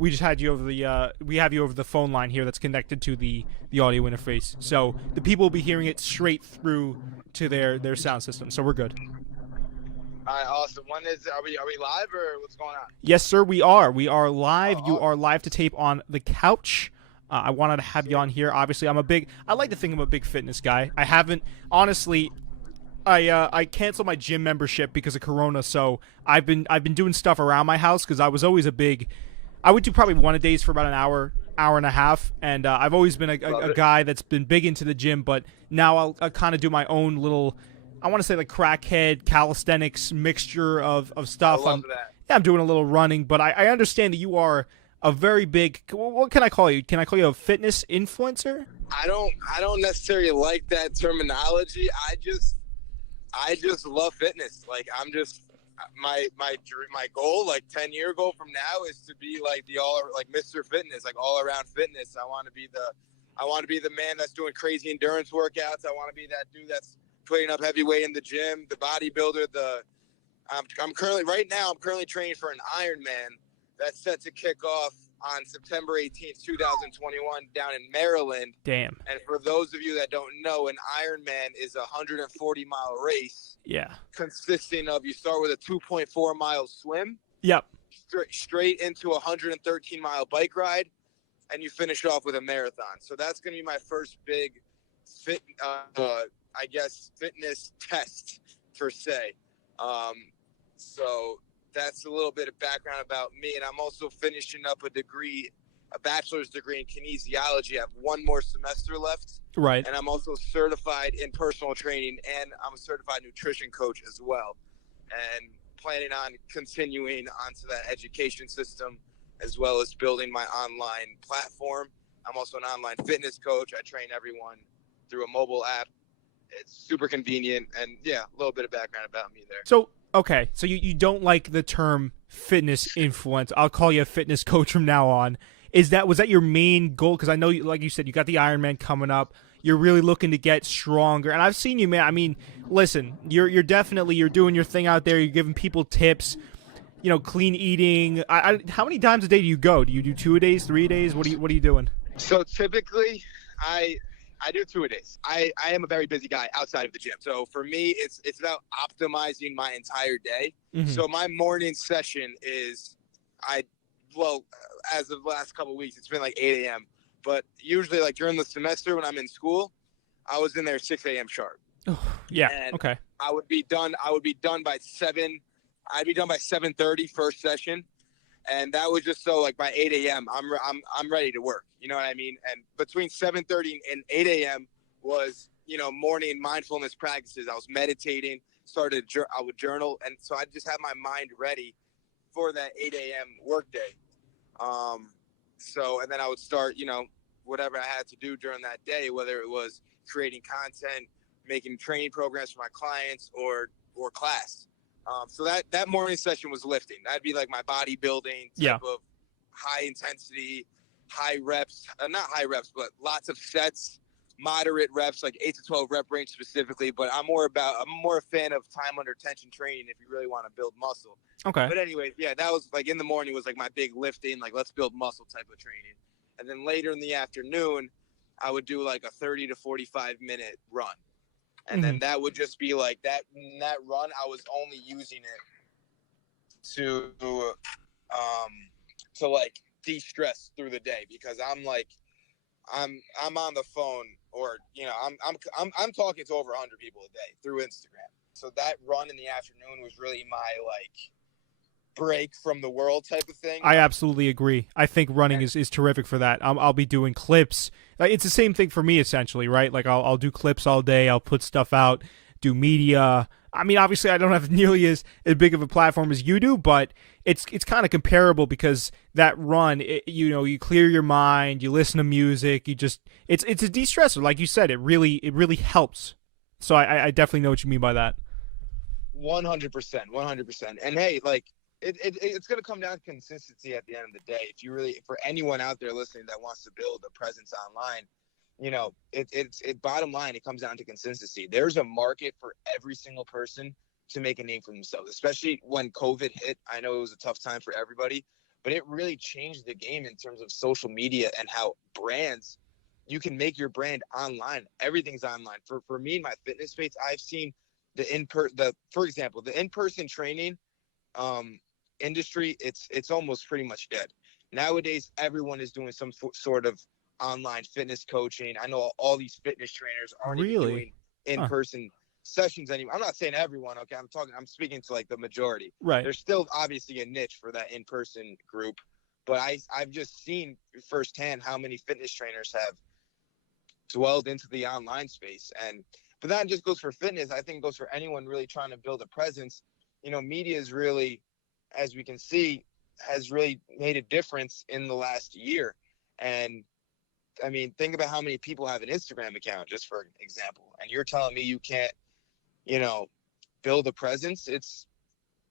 we just had you over the we have you over the phone line here that's connected to the audio interface. So the people will be hearing it straight through to their sound system. So we're good. All right, awesome. When is are we live or what's going on? Yes, sir. We are. We are live. Oh, You are awesome. live to tape on the couch. I wanted to have you Sweet. on here. Obviously, I like to think I'm a big fitness guy. I haven't honestly. I canceled my gym membership because of Corona, so I've been doing stuff around my house because I was always a big. I would do probably one a days for about an hour and a half, and I've always been Love a it. guy that's been big into the gym. But now I'll kind of do my own little. I want to say like crackhead calisthenics mixture of I stuff. love that. Yeah, I'm doing a little running, but I understand that you are a very big. What can I call you? Can I call you a fitness influencer? I don't necessarily like that terminology. I just love fitness. Like I'm just my goal, like 10-year goal from now, is to be like Mr. Fitness, like all around fitness. I want to be the man that's doing crazy endurance workouts. I want to be that dude that's putting up heavy weight in the gym, the bodybuilder. I'm currently training for an Ironman that's set to kick off on September 18th, 2021, down in Maryland. Damn. And for those of you that don't know, an Ironman is a 140-mile race Yeah. consisting of, you start with a 2.4-mile swim, Yep. straight into a 113-mile bike ride, and you finish off with a marathon. So that's going to be my first big fitness test per se. So that's a little bit of background about me. And I'm also finishing up a bachelor's degree in kinesiology. I have one more semester left. Right. And I'm also certified in personal training, and I'm a certified nutrition coach as well. And planning on continuing onto that education system, as well as building my online platform. I'm also an online fitness coach. I train everyone through a mobile app. It's super convenient. And yeah, a little bit of background about me there. So okay, so you don't like the term fitness influence. I'll call you a fitness coach from now on. Was that your main goal? Because I know, like you said, you got the Ironman coming up. You're really looking to get stronger, and I've seen you, man. I mean, listen, you're definitely you're doing your thing out there. You're giving people tips. Clean eating. How many times a day do you go? Do you do 2 a days, 3 a days? What are you doing? So typically, I do 2 a days. I am a very busy guy outside of the gym. So for me, it's about optimizing my entire day. Mm-hmm. So my morning session is, as of the last couple of weeks, it's been like 8 a.m. But usually, like during the semester when I'm in school, I was in there 6 a.m. sharp. Oh, yeah. And Okay. I would be done by 7. I'd be done by 7:30 first session. And that was just so, like, by 8 a.m., I'm ready to work. You know what I mean? And between 7:30 and 8 a.m. was, morning mindfulness practices. I was meditating, I would journal. And so I just had my mind ready for that 8 a.m. workday. And then I would start, whatever I had to do during that day, whether it was creating content, making training programs for my clients or class. So that morning session was lifting. That'd be like my bodybuilding type of high intensity, high reps, not high reps, but lots of sets, moderate reps, like 8 to 12 rep range specifically. But I'm more a fan of time under tension training if you really want to build muscle. Okay. But anyway, yeah, that was like in the morning was like my big lifting, like let's build muscle type of training. And then later in the afternoon, I would do like a 30 to 45-minute run. And then that would just be like that run. I was only using it to like de-stress through the day, because I'm on the phone, or I'm talking to over 100 people a day through Instagram. So that run in the afternoon was really my like break from the world type of thing. I absolutely agree. I think running is terrific for that. I'll be doing clips. Like, it's the same thing for me, essentially, right? Like I'll do clips all day. I'll put stuff out, do media. I mean, obviously, I don't have nearly as big of a platform as you do, but it's kind of comparable, because that run, you clear your mind, you listen to music, it's a de-stressor, like you said. It really helps. So I definitely know what you mean by that. 100%. And hey, like it's going to come down to consistency at the end of the day. If you really, for anyone out there listening that wants to build a presence online, it's bottom line, it comes down to consistency. There's a market for every single person to make a name for themselves, especially when COVID hit. I know it was a tough time for everybody, but it really changed the game in terms of social media and how brands, you can make your brand online. Everything's online. For me in my fitness space, I've seen for example, the in-person training industry, it's almost pretty much dead. Nowadays, everyone is doing some sort of online fitness coaching. I know all these fitness trainers aren't even Really? doing Huh. in-person sessions anymore. I'm not saying everyone, okay? I'm speaking to like the majority. Right. There's still obviously a niche for that in-person group, but I've just seen firsthand how many fitness trainers have dwelled into the online space. And but that just goes for fitness. I think it goes for anyone really trying to build a presence. Media is really, as we can see, has really made a difference in the last year. And I mean, think about how many people have an Instagram account, just for example. And you're telling me you can't, you know, build a presence?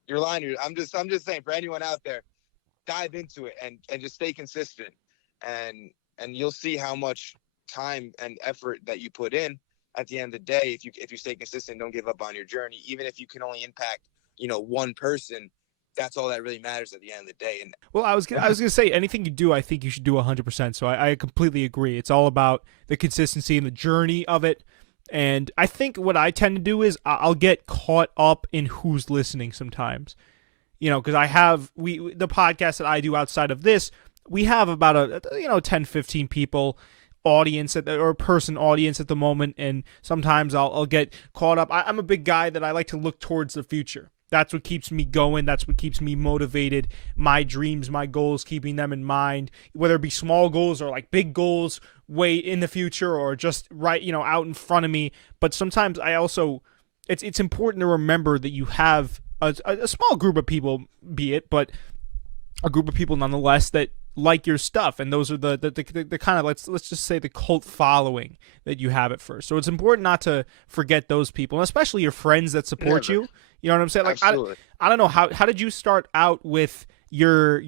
You're lying. I'm just saying, for anyone out there, dive into it and just stay consistent, and you'll see how much time and effort that you put in. At the end of the day, if you stay consistent, don't give up on your journey, even if you can only impact one person. That's all that really matters at the end of the day. And Well, I was gonna say anything you do, I think you should do 100%. So I completely agree. It's all about the consistency and the journey of it. And I think what I tend to do is I'll get caught up in who's listening sometimes. Because I have the podcast that I do outside of this, we have about a 10, 15 people audience or person audience at the moment, and sometimes I'll get caught up. I'm a big guy that I like to look towards the future. That's what keeps me going. That's what keeps me motivated. My dreams, my goals, keeping them in mind, whether it be small goals or like big goals way in the future or just right, out in front of me. But sometimes I also, it's important to remember that you have a small group of people, be it, but a group of people nonetheless that like your stuff, and those are the kind of, let's just say, the cult following that you have at first. So it's important not to forget those people, and especially your friends that support never. you. You know what I'm saying? Like Absolutely. I don't know how did you start out with your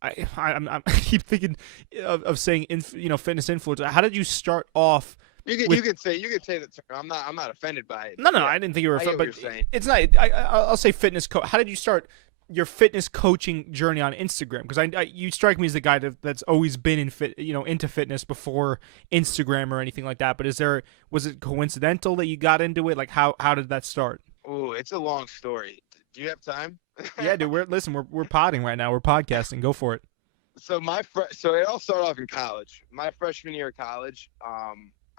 I keep thinking of saying fitness influencer. How did you start off? You could say the term. I'm not offended by it. No, Yeah, I didn't think you were. I get what But you're saying. it's not. I'll say fitness coach. How did you start your fitness coaching journey on Instagram? Because you strike me as the guy that's always been into fitness before Instagram or anything like that. But was it coincidental that you got into it? Like how did that start? Oh, it's a long story. Do you have time? Yeah, dude. We're podding right now. We're podcasting. Go for it. So it all started off in college. My freshman year of college,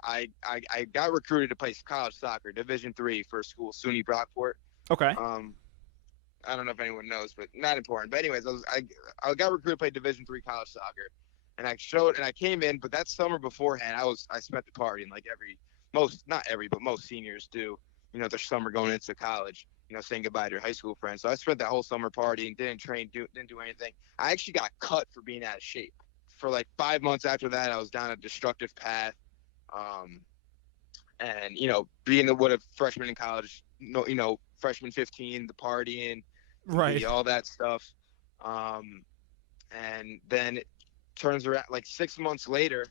I got recruited to play college soccer, Division III for a school, SUNY Brockport. Okay. I don't know if anyone knows, but not important. But anyways, I got recruited to play Division III college soccer, and I came in. But that summer beforehand, I spent the partying like most seniors do. Their summer going into college. Saying goodbye to your high school friends. So I spent that whole summer partying, didn't train, didn't do anything. I actually got cut for being out of shape. For like 5 months after that, I was down a destructive path. And being what a freshman in college, freshman 15, the partying, Right. all that stuff. And then it turns around like 6 months later,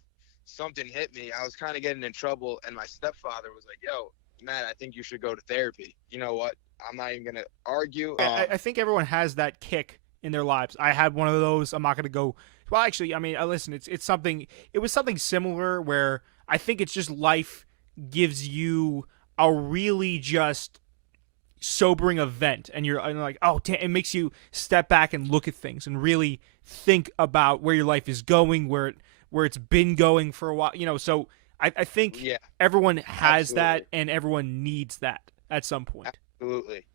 something hit me. I was kind of getting in trouble, and my stepfather was like, "Yo, Matt, I think you should go to therapy." You know what? I'm not even gonna argue. I think everyone has that kick in their lives. I had one of those. I'm not gonna go. Well, actually, I mean, listen. It's something. It was something similar where I think it's just life gives you a really just sobering event, and you're like, oh, damn, it makes you step back and look at things and really think about where your life is going, where it's been going for a while. So I think Yeah, everyone has absolutely. that, and everyone needs that at some point. Absolutely.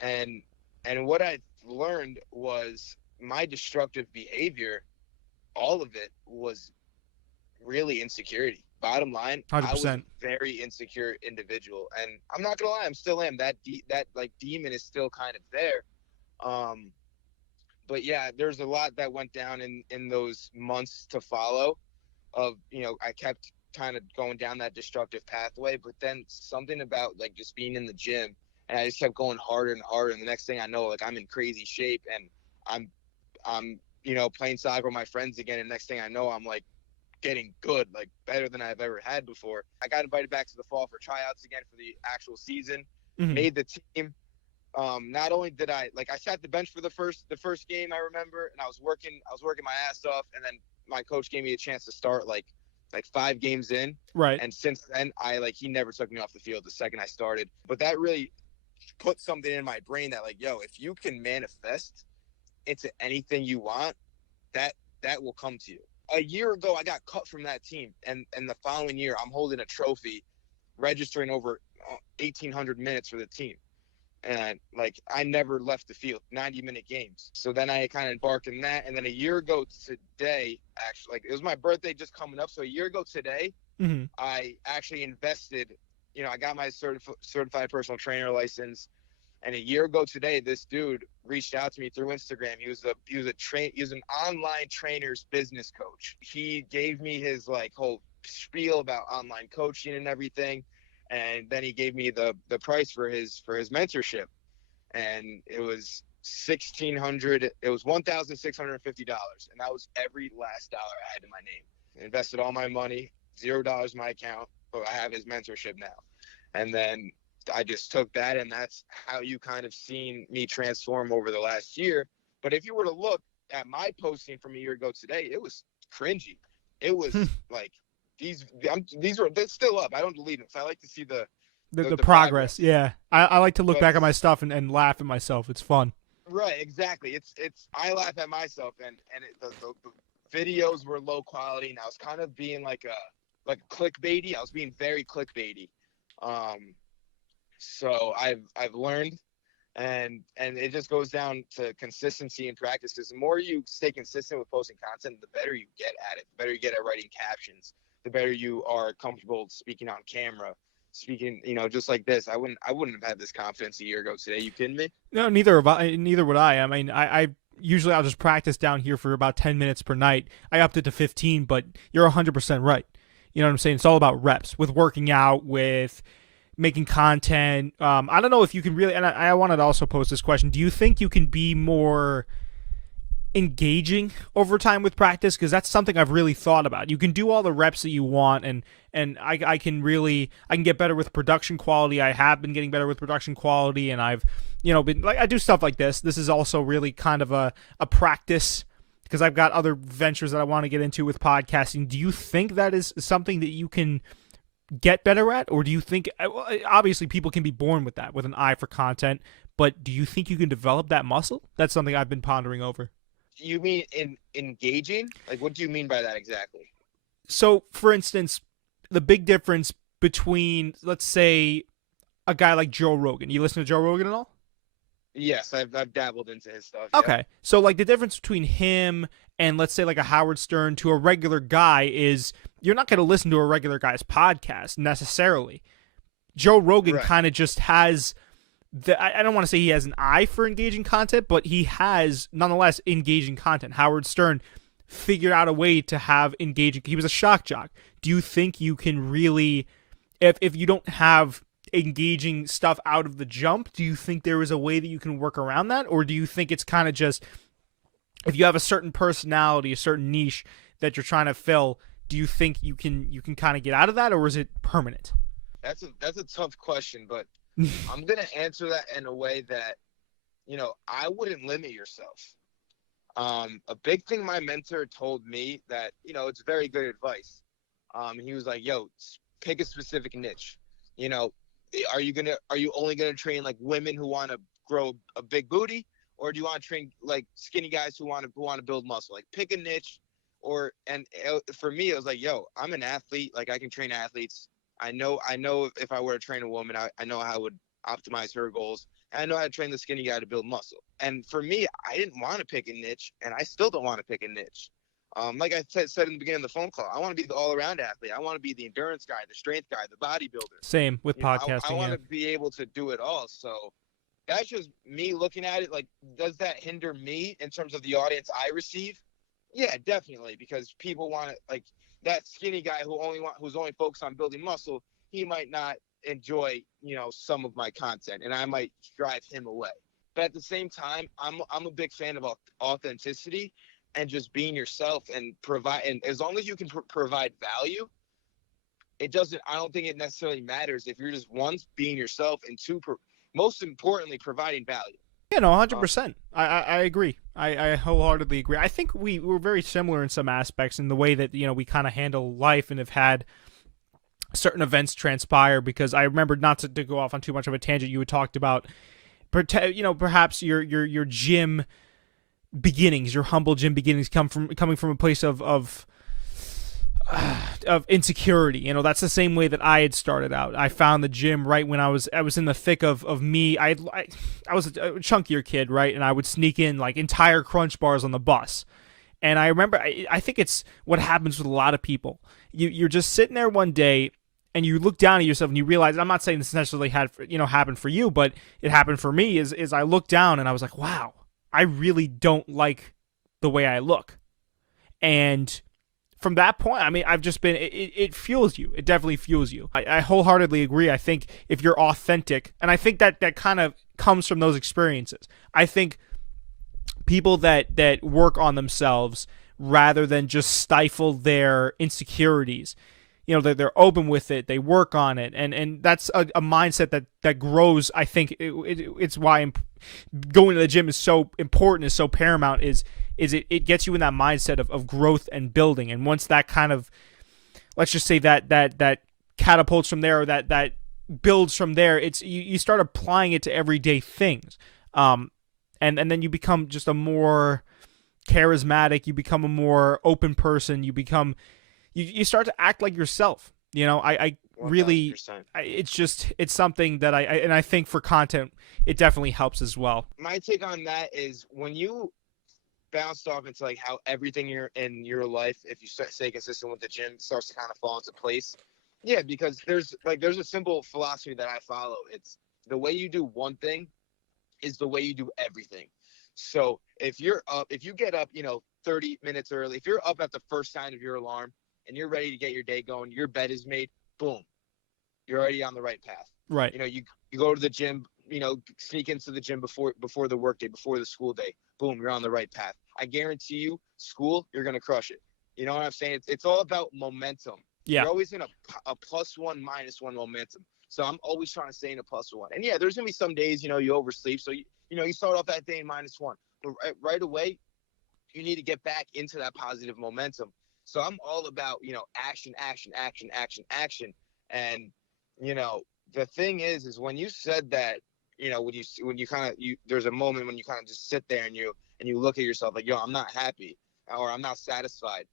And what I learned was my destructive behavior, all of it was really insecurity. Bottom line, I was a 100%. very insecure individual, and I'm not gonna lie, I'm still am. That like demon is still kind of there. Um, but yeah, there's a lot that went down in those months to follow. I kept kind of going down that destructive pathway, but then something about like just being in the gym, and I just kept going harder and harder. And the next thing I know, like I'm in crazy shape, and I'm playing soccer with my friends again. And next thing I know, I'm like getting good, like better than I've ever had before. I got invited back to the fall for tryouts again for the actual season. Mhm. Made the team. not only did I sat the bench for the first game, I remember, and I was working my ass off, and then my coach gave me a chance to start like 5 games in. Right. And since then, he never took me off the field the second I started. But that really put something in my brain that if you can manifest into anything you want, that will come to you. A year ago, I got cut from that team, and the following year, I'm holding a trophy, registering over 1,800 minutes for the team. And I never left the field, 90-minute games. So then I kind of embarked in that. And then a year ago today, actually, it was my birthday just coming up. So a year ago today, I actually invested. I got my certified personal trainer license. And a year ago today, this dude reached out to me through Instagram. He was an online trainer's business coach. He gave me his whole spiel about online coaching and everything. And then he gave me the price for his mentorship, and it was $1,600. It was $1,650, and that was every last dollar I had in my name. I invested all my money, $0 in my account, but I have his mentorship now. And then I just took that, and that's how you kind of seen me transform over the last year. But if you were to look at my posting from a year ago today, it was cringy. It was they're still up. I don't delete them. So I like to see the progress. Yeah. I like to look back at my stuff and laugh at myself. It's fun. Right. Exactly. It's I laugh at myself, and the videos were low quality, and I was kind of being like clickbaity. I was being very clickbaity. So I've learned, and it just goes down to consistency and practice, because the more you stay consistent with posting content, the better you get at it. The better you get at writing captions, the better you are comfortable speaking on camera, speaking, just like this. I wouldn't have had this confidence a year ago today. You kidding me? No, neither would I. I mean, I usually I'll just practice down here for about 10 minutes per night. I upped it to 15, but you're 100% right. You know what I'm saying? It's all about reps, with working out, with making content. I don't know if you can really, and I wanted to also pose this question. Do you think you can be more engaging over time with practice? Because that's something I've really thought about. You can do all the reps that you want, and I can get better with production quality. I have been getting better with production quality, and I've been I do stuff like this. This is also really kind of a practice, because I've got other ventures that I want to get into with podcasting. Do you think that is something that you can get better at, or do you think, obviously people can be born with that, with an eye for content, but do you think you can develop that muscle? That's something I've been pondering over. You mean in engaging? What do you mean by that exactly? So, for instance, the big difference between, let's say, a guy like Joe Rogan. You listen to Joe Rogan at all? Yes, I've dabbled into his stuff. Okay. Yeah. So, the difference between him and, let's say, a Howard Stern to a regular guy is you're not going to listen to a regular guy's podcast necessarily. Joe Rogan kind of just has I don't want to say he has an eye for engaging content, but he has, nonetheless, engaging content. Howard Stern figured out a way to have engaging. He was a shock jock. Do you think you can really, if you don't have engaging stuff out of the jump, do you think there is a way that you can work around that? Or do you think it's kind of just, if you have a certain personality, a certain niche that you're trying to fill, do you think you can kind of get out of that, or is it permanent? That's a tough question, but I'm going to answer that in a way that, I wouldn't limit yourself. A big thing my mentor told me that, it's very good advice. He was like, yo, pick a specific niche. Are you only going to train women who want to grow a big booty, or do you want to train skinny guys who want to build muscle? Pick a niche. For me, it was like, yo, I'm an athlete. I can train athletes. I know if I were to train a woman, I know how I would optimize her goals. And I know how to train the skinny guy to build muscle. And for me, I didn't want to pick a niche, and I still don't want to pick a niche. Like I said in the beginning of the phone call, I want to be the all-around athlete. I want to be the endurance guy, the strength guy, the bodybuilder. Same with podcasting. I want to be able to do it all. So that's just me looking at it. Does that hinder me in terms of the audience I receive? Yeah, definitely, because people want to that skinny guy who's only focused on building muscle. He might not enjoy, some of my content, and I might drive him away. But at the same time, I'm a big fan of authenticity and just being yourself and provide. And as long as you can provide value, I don't think it necessarily matters if you're just, one, being yourself, and two, most importantly, providing value. Yeah, no, 100%. Um, I agree. I wholeheartedly agree. I think we're very similar in some aspects in the way that, we kind of handle life and have had certain events transpire, because I remember, not to go off on too much of a tangent, you had talked about, perhaps your gym beginnings, your humble gym beginnings coming from a place of insecurity. That's the same way that I had started out. I found the gym right when I was in the thick of me. I was a chunkier kid, right? And I would sneak in like entire crunch bars on the bus. And I remember, I think it's what happens with a lot of people. You're just sitting there one day and you look down at yourself and you realize, I'm not saying this necessarily happened for you, but it happened for me, is I looked down and I was like, wow, I really don't like the way I look. And from that point, I mean, I've just been, it fuels you. It definitely fuels you. I wholeheartedly agree. I think if you're authentic, and I think that kind of comes from those experiences. I think people that work on themselves rather than just stifle their insecurities, they're open with it, they work on it, and that's a mindset that grows. I think it's why going to the gym is so important, is so paramount, is it gets you in that mindset of growth and building. And once that kind of, let's just say that catapults from there, or that builds from there, it's you start applying it to everyday things, and then you become just a more charismatic, you become a more open person, you start to act like yourself. I really, it's something that I think for content, it definitely helps as well. My take on that is, when you bounced off into like how everything in your life, if you stay consistent with the gym, starts to kind of fall into place. Yeah, because there's a simple philosophy that I follow. It's the way you do one thing is the way you do everything. So if you get up, 30 minutes early, if you're up at the first sign of your alarm and you're ready to get your day going, your bed is made, boom, you're already on the right path. Right. You go to the gym, sneak into the gym before the work day, before the school day, boom, you're on the right path. I guarantee you, school, you're going to crush it. You know what I'm saying? It's all about momentum. Yeah. You're always in a +1, -1 momentum. So I'm always trying to stay in a +1. And yeah, there's going to be some days, you oversleep. So, you start off that day in -1. But right away, you need to get back into that positive momentum. So I'm all about, action, action, action, action, action. And, the thing is when you said that, when you kind of, there's a moment when you kind of just sit there and you look at yourself like, yo, I'm not happy, or I'm not satisfied.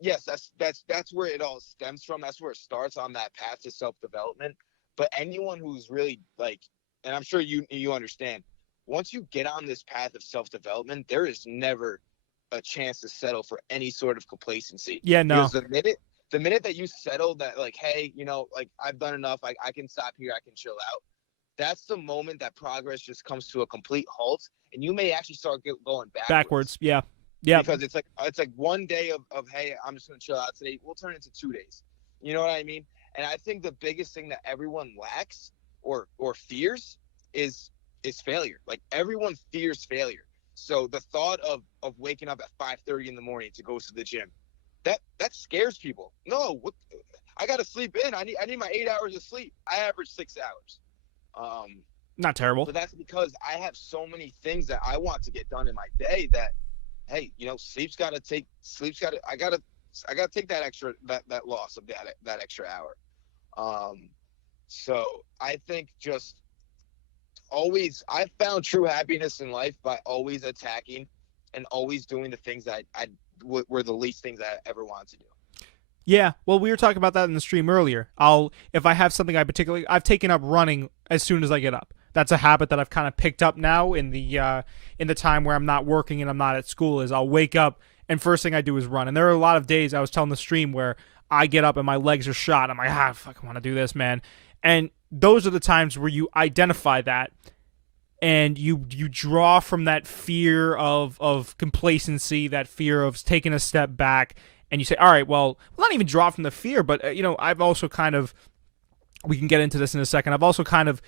Yes, that's where it all stems from. That's where it starts on that path to self-development. But anyone who's really and I'm sure you understand, once you get on this path of self-development, there is never a chance to settle for any sort of complacency. Yeah, no. Because the minute that you settle that, hey, I've done enough, I can stop here, I can chill out, that's the moment that progress just comes to a complete halt, and you may actually start going backwards. Yeah. Because it's like one day of hey, I'm just gonna chill out today, will turn into 2 days. You know what I mean? And I think the biggest thing that everyone lacks or fears is failure. Like, everyone fears failure. So the thought of waking up at 5:30 in the morning to go to the gym, that scares people. No, I gotta sleep in. I need my 8 hours of sleep. I average 6 hours. Not terrible. But that's because I have so many things that I want to get done in my day that, hey, I gotta take that extra, that loss of that extra hour. So I think just always, I've found true happiness in life by always attacking and always doing the things that were the least things that I ever wanted to do. Yeah, well, we were talking about that in the stream earlier. If I have something I've taken up running as soon as I get up. That's a habit that I've kind of picked up now in the time where I'm not working and I'm not at school. Is I'll wake up and first thing I do is run. And there are a lot of days, I was telling the stream, where I get up and my legs are shot. I'm like, I fucking want to do this, man. And those are the times where you identify that and you draw from that fear of complacency, that fear of taking a step back, and you say, all right, well, not even draw from the fear, but I've also kind of, we can get into this in a second, I've also kind of,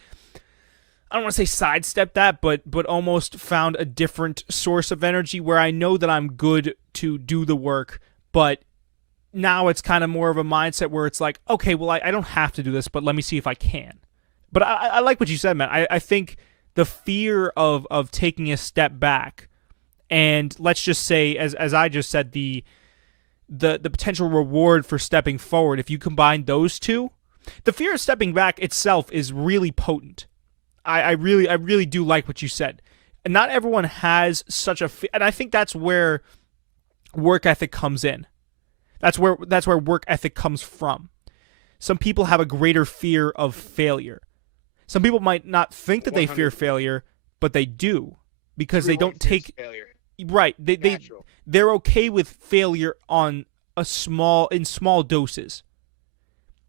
I don't want to say sidestep that, but almost found a different source of energy where I know that I'm good to do the work, but now it's kind of more of a mindset where it's like, okay, well, I don't have to do this, but let me see if I can. But I like what you said, man. I think the fear of taking a step back, and let's just say, as I just said, the potential reward for stepping forward, if you combine those two, the fear of stepping back itself is really potent. I really do like what you said. And not everyone has such a and I think that's where work ethic comes in. That's where work ethic comes from. Some people have a greater fear of failure. Some people might not think that they fear failure, but they do, because they don't take failure. Right. They're okay with failure in small doses.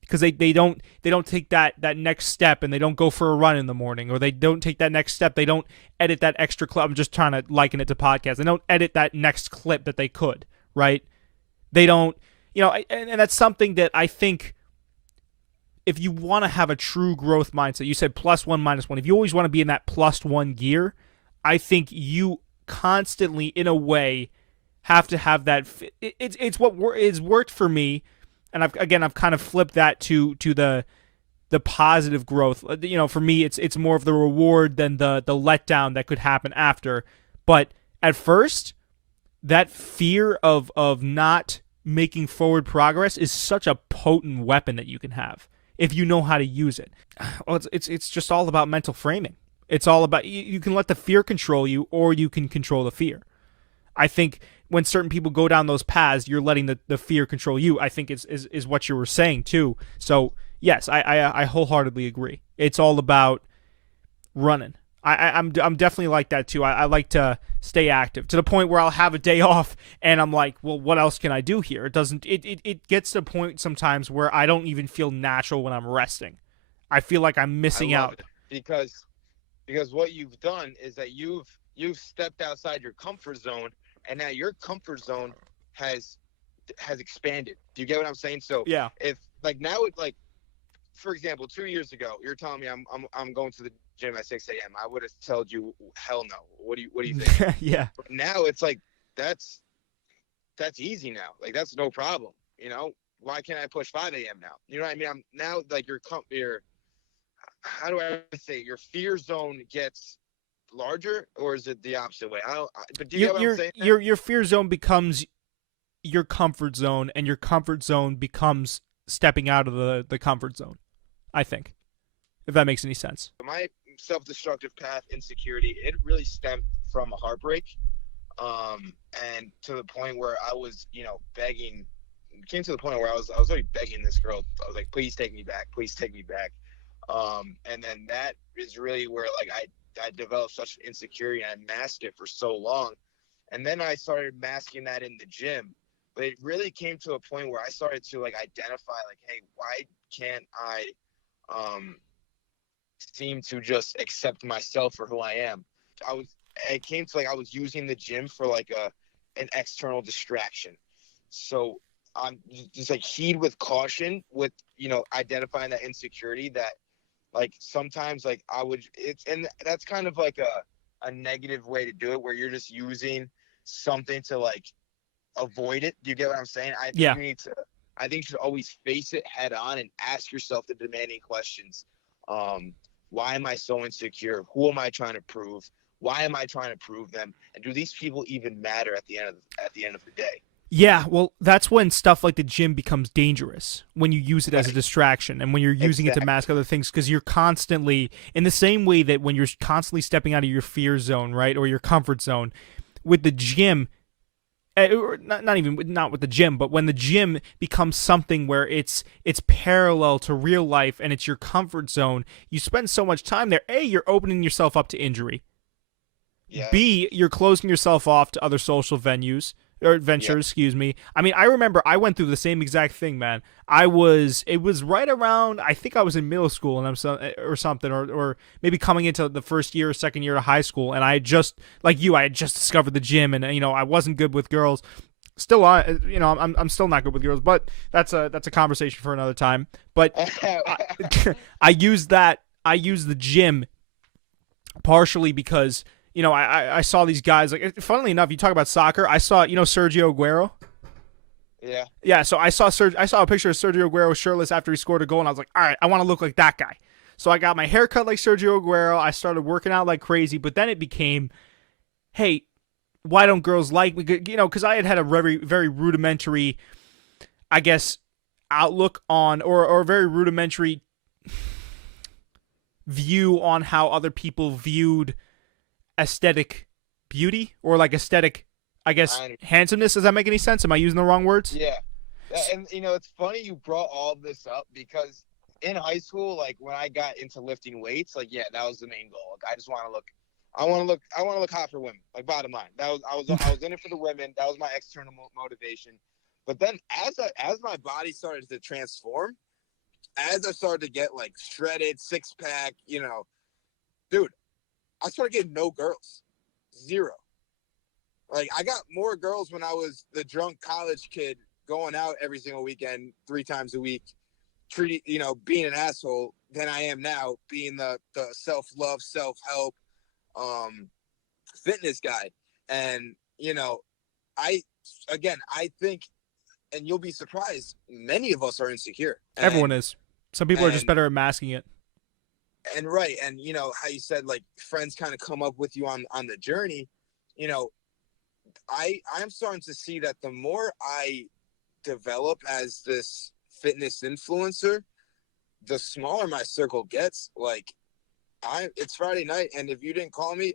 Because they don't take that next step, and they don't go for a run in the morning, or they don't take that next step. They don't edit that extra clip. I'm just trying to liken it to podcasts. They don't edit that next clip that they could, right? They don't, and that's something that I think, if you want to have a true growth mindset, you said +1, -1. If you always want to be in that +1 gear, I think you constantly, in a way, have to have that. It's what is worked for me. And I've kind of flipped that to the positive growth. For me, it's more of the reward than the letdown that could happen after. But at first, that fear of not making forward progress is such a potent weapon that you can have if you know how to use it. Well, it's just all about mental framing. It's all about, you can let the fear control you, or you can control the fear. I think when certain people go down those paths, you're letting the fear control you, I think is what you were saying too. So yes, I wholeheartedly agree. It's all about running. I'm definitely like that too. I like to stay active, to the point where I'll have a day off and I'm like, well, what else can I do here? It gets to a point sometimes where I don't even feel natural when I'm resting. I feel like I'm missing out. Because what you've done is that you've stepped outside your comfort zone, and now your comfort zone has expanded. Do you get what I'm saying? So yeah, if for example, 2 years ago, you're telling me I'm going to the gym at 6 a.m. I would have told you, hell no. What do you think? Yeah. But now it's like that's easy now. Like, that's no problem. Why can't I push 5 a.m. now? You know what I mean? I'm now, like, your how do I say, your fear zone gets larger, or is it the opposite way? But do you get what I'm saying? Your fear zone becomes your comfort zone, and your comfort zone becomes stepping out of the comfort zone, I think, if that makes any sense. My self-destructive path, insecurity, it really stemmed from a heartbreak, and to the point where I was, begging. It came to the point where I was already begging this girl. I was like, please take me back, please take me back. And then that is really where, like, I developed such insecurity, and I masked it for so long. And then I started masking that in the gym. But it really came to a point where I started to, like, identify, like, hey, why can't I seem to just accept myself for who I am? It came to, like, I was using the gym for, like, an external distraction. So I'm just, like, heed with caution with, identifying that insecurity that, like, sometimes, like, and that's kind of like a negative way to do it, where you're just using something to, like, avoid it. Do you get what I'm saying? I think you should always face it head on and ask yourself the demanding questions. Why am I so insecure? Who am I trying to prove? Why am I trying to prove them? And do these people even matter at the end of the day? Yeah, well, that's when stuff like the gym becomes dangerous, when you use it as a distraction, and when you're using it to mask other things, because you're constantly, in the same way that when you're constantly stepping out of your fear zone, right, or your comfort zone, with the gym, not with the gym, but when the gym becomes something where it's parallel to real life and it's your comfort zone, you spend so much time there. A, you're opening yourself up to injury. Yeah. B, you're closing yourself off to other social ventures, excuse me. I mean, I remember I went through the same exact thing, man. It was right around, I think I was in middle school or maybe coming into the first year or second year of high school, and I had just, like you, I had just discovered the gym, and I wasn't good with girls. Still, I'm still not good with girls, but that's a conversation for another time. But I used the gym partially because I saw these guys, like, funnily enough, you talk about soccer, I saw, Sergio Aguero. Yeah. Yeah, so I saw a picture of Sergio Aguero shirtless after he scored a goal, and I was like, all right, I want to look like that guy. So I got my hair cut like Sergio Aguero. I started working out like crazy, but then it became, hey, why don't girls like me? You know, because I had a very, very rudimentary, I guess, outlook on, or a very rudimentary view on how other people viewed aesthetic beauty, or like aesthetic, I guess, handsomeness. Does that make any sense? Am I using the wrong words? Yeah. And, it's funny you brought all this up because in high school, like when I got into lifting weights, like, yeah, that was the main goal. Like, I just want to look, I want to look hot for women. Like, bottom line, I was in it for the women. That was my external motivation. But then as my body started to transform, as I started to get like shredded, 6-pack, dude, I started getting no girls, 0. Like, I got more girls when I was the drunk college kid going out every single weekend, 3 times a week, being an asshole than I am now being the self-love, self-help, fitness guy. And, I think, and you'll be surprised, many of us are insecure. Everyone is. Some people are just better at masking it. And right. And, how you said, like, friends kind of come up with you on the journey, I'm starting to see that the more I develop as this fitness influencer, the smaller my circle gets. Like, it's Friday night, and if you didn't call me,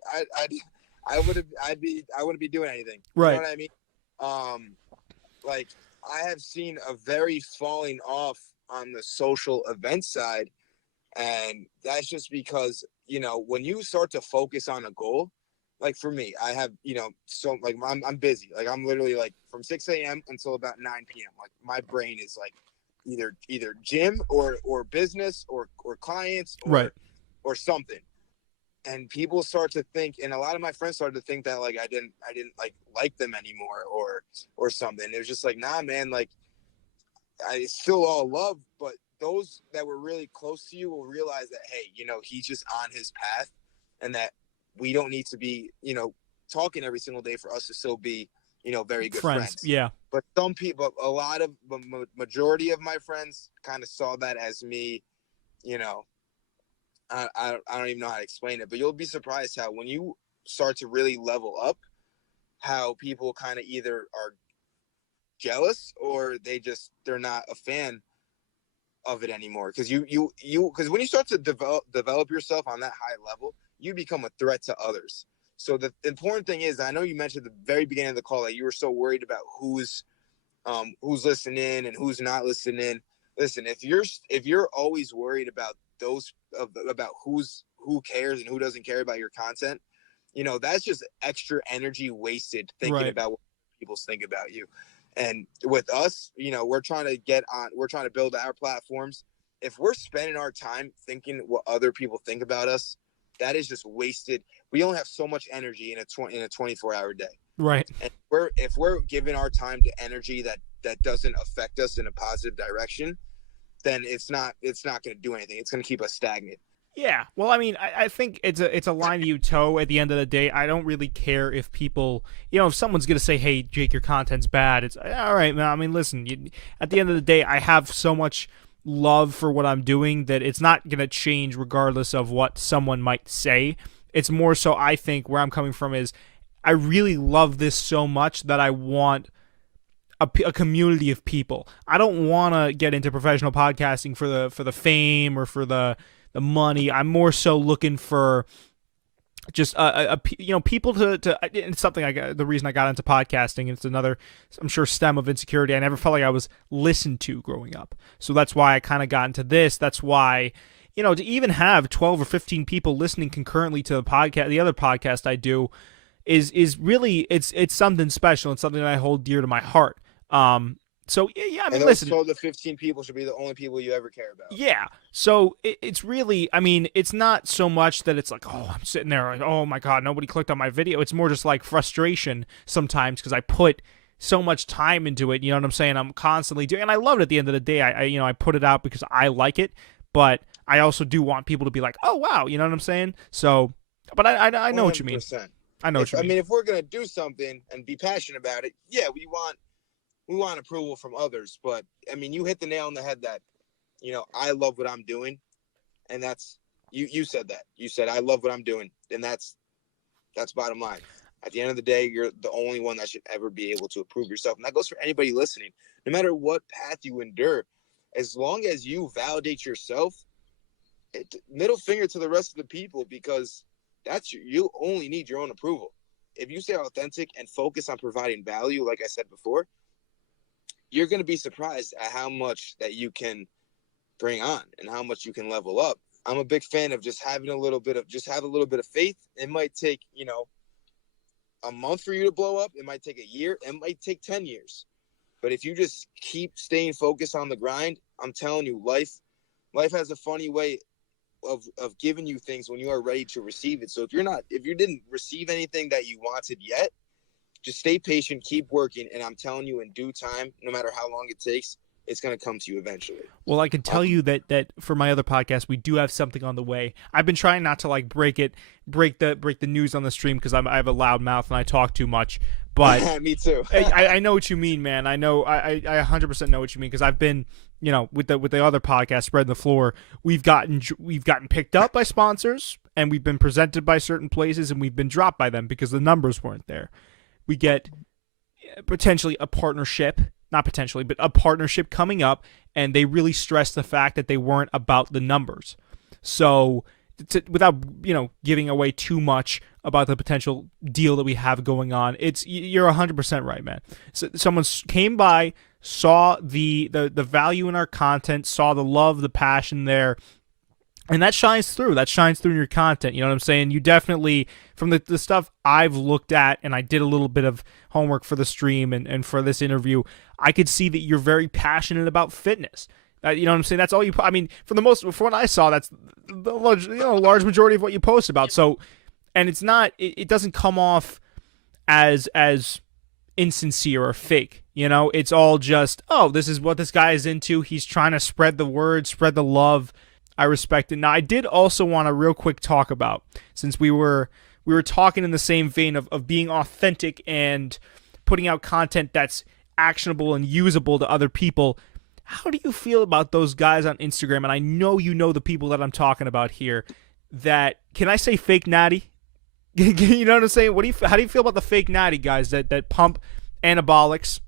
I wouldn't be doing anything. Right. You know what I mean? Like, I have seen a very falling off on the social event side, and that's just because, when you start to focus on a goal, like for me, I have, so like I'm busy. Like, I'm literally like from 6 a.m. until about 9 p.m. Like, my brain is like either gym or business or clients or something. And people start to think, and a lot of my friends started to think that like I didn't like them anymore or something. It was just like, nah, man, like, I still all love, but those that were really close to you will realize that, hey, he's just on his path, and that we don't need to be, talking every single day for us to still be, very good friends. Yeah. But some people, a lot of the majority of my friends kind of saw that as me, I don't even know how to explain it, but you'll be surprised how when you start to really level up, how people kind of either are jealous or they're not a fan of it anymore. Because because when you start to develop yourself on that high level, you become a threat to others. So the important thing is, I know you mentioned at the very beginning of the call that you were so worried about who's listening and who's not listening. Listen, if you're always worried about about who cares and who doesn't care about your content, that's just extra energy wasted thinking about what people think about you. And with us, we're trying to build our platforms. If we're spending our time thinking what other people think about us, that is just wasted. We only have so much energy in a 24-hour day. Right. And if we're giving our time to energy that doesn't affect us in a positive direction, then it's not going to do anything. It's going to keep us stagnant. Yeah. Well, I mean, I think it's a line that you toe at the end of the day. I don't really care if people, if someone's going to say, hey, Jake, your content's bad. It's all right, man. I mean, listen, at the end of the day, I have so much love for what I'm doing that it's not going to change regardless of what someone might say. It's more so, I think, where I'm coming from is I really love this so much that I want a community of people. I don't want to get into professional podcasting for the fame or for the money. I'm more so looking for just people to it's something the reason I got into podcasting. It's another, I'm sure, stem of insecurity. I never felt like I was listened to growing up, so that's why I kind of got into this. That's why, to even have 12 or 15 people listening concurrently to the other podcast I do is really, it's something special. It's something that I hold dear to my heart. So yeah, I mean, listen. So the 15 people should be the only people you ever care about. Yeah. So it's really, I mean, it's not so much that it's like, oh, I'm sitting there like, oh my God, nobody clicked on my video. It's more just like frustration sometimes because I put so much time into it. You know what I'm saying? I'm constantly doing, and I love it at the end of the day. I put it out because I like it, but I also do want people to be like, oh wow, you know what I'm saying? So, but I know what you mean. I know what you mean. I mean, if we're gonna do something and be passionate about it, yeah, we want approval from others, but I mean, you hit the nail on the head that, I love what I'm doing, And that's you said that. You said I love what I'm doing, and that's bottom line. At the end of the day, you're the only one that should ever be able to approve yourself. And that goes for anybody listening. No matter what path you endure, as long as you validate yourself, middle finger to the rest of the people, because you only need your own approval. If you stay authentic and focus on providing value, like I said before, you're going to be surprised at how much that you can bring on and how much you can level up. I'm a big fan of just having a little bit of faith. It might take, a month for you to blow up. It might take a year. It might take 10 years. But if you just keep staying focused on the grind, I'm telling you, life has a funny way of giving you things when you are ready to receive it. So if you didn't receive anything that you wanted yet, just stay patient, keep working. And I'm telling you, in due time, no matter how long it takes, it's going to come to you eventually. Well, I can tell you that for my other podcast, we do have something on the way. I've been trying not to like break the news on the stream because I have a loud mouth and I talk too much. But me too. I know what you mean, man. I know I 100% know what you mean, because I've been, with the other podcast, Spread the Floor, we've gotten picked up by sponsors, and we've been presented by certain places, and we've been dropped by them because the numbers weren't there. We get potentially a partnership. Not potentially, but a partnership coming up, and they really stressed the fact that they weren't about the numbers. So, without giving away too much about the potential deal that we have going on, you're 100% right, man. So, someone came by, saw the value in our content, saw the love, the passion there, and that shines through. That shines through in your content. You know what I'm saying? You definitely, from the stuff I've looked at, and I did a little bit of homework for the stream and for this interview, I could see that you're very passionate about fitness. You know what I'm saying? That's all you. I mean, for what I saw, that's the large majority of what you post about. So, and it's not. It doesn't come off as insincere or fake. It's all just, oh, this is what this guy is into. He's trying to spread the word, spread the love. I respect it. Now, I did also want to real quick talk about, since we were talking in the same vein of being authentic and putting out content that's actionable and usable to other people. How do you feel about those guys on Instagram? And I know you know the people that I'm talking about here. That, can I say fake natty? You know what I'm saying? How do you feel about the fake natty guys that pump anabolics,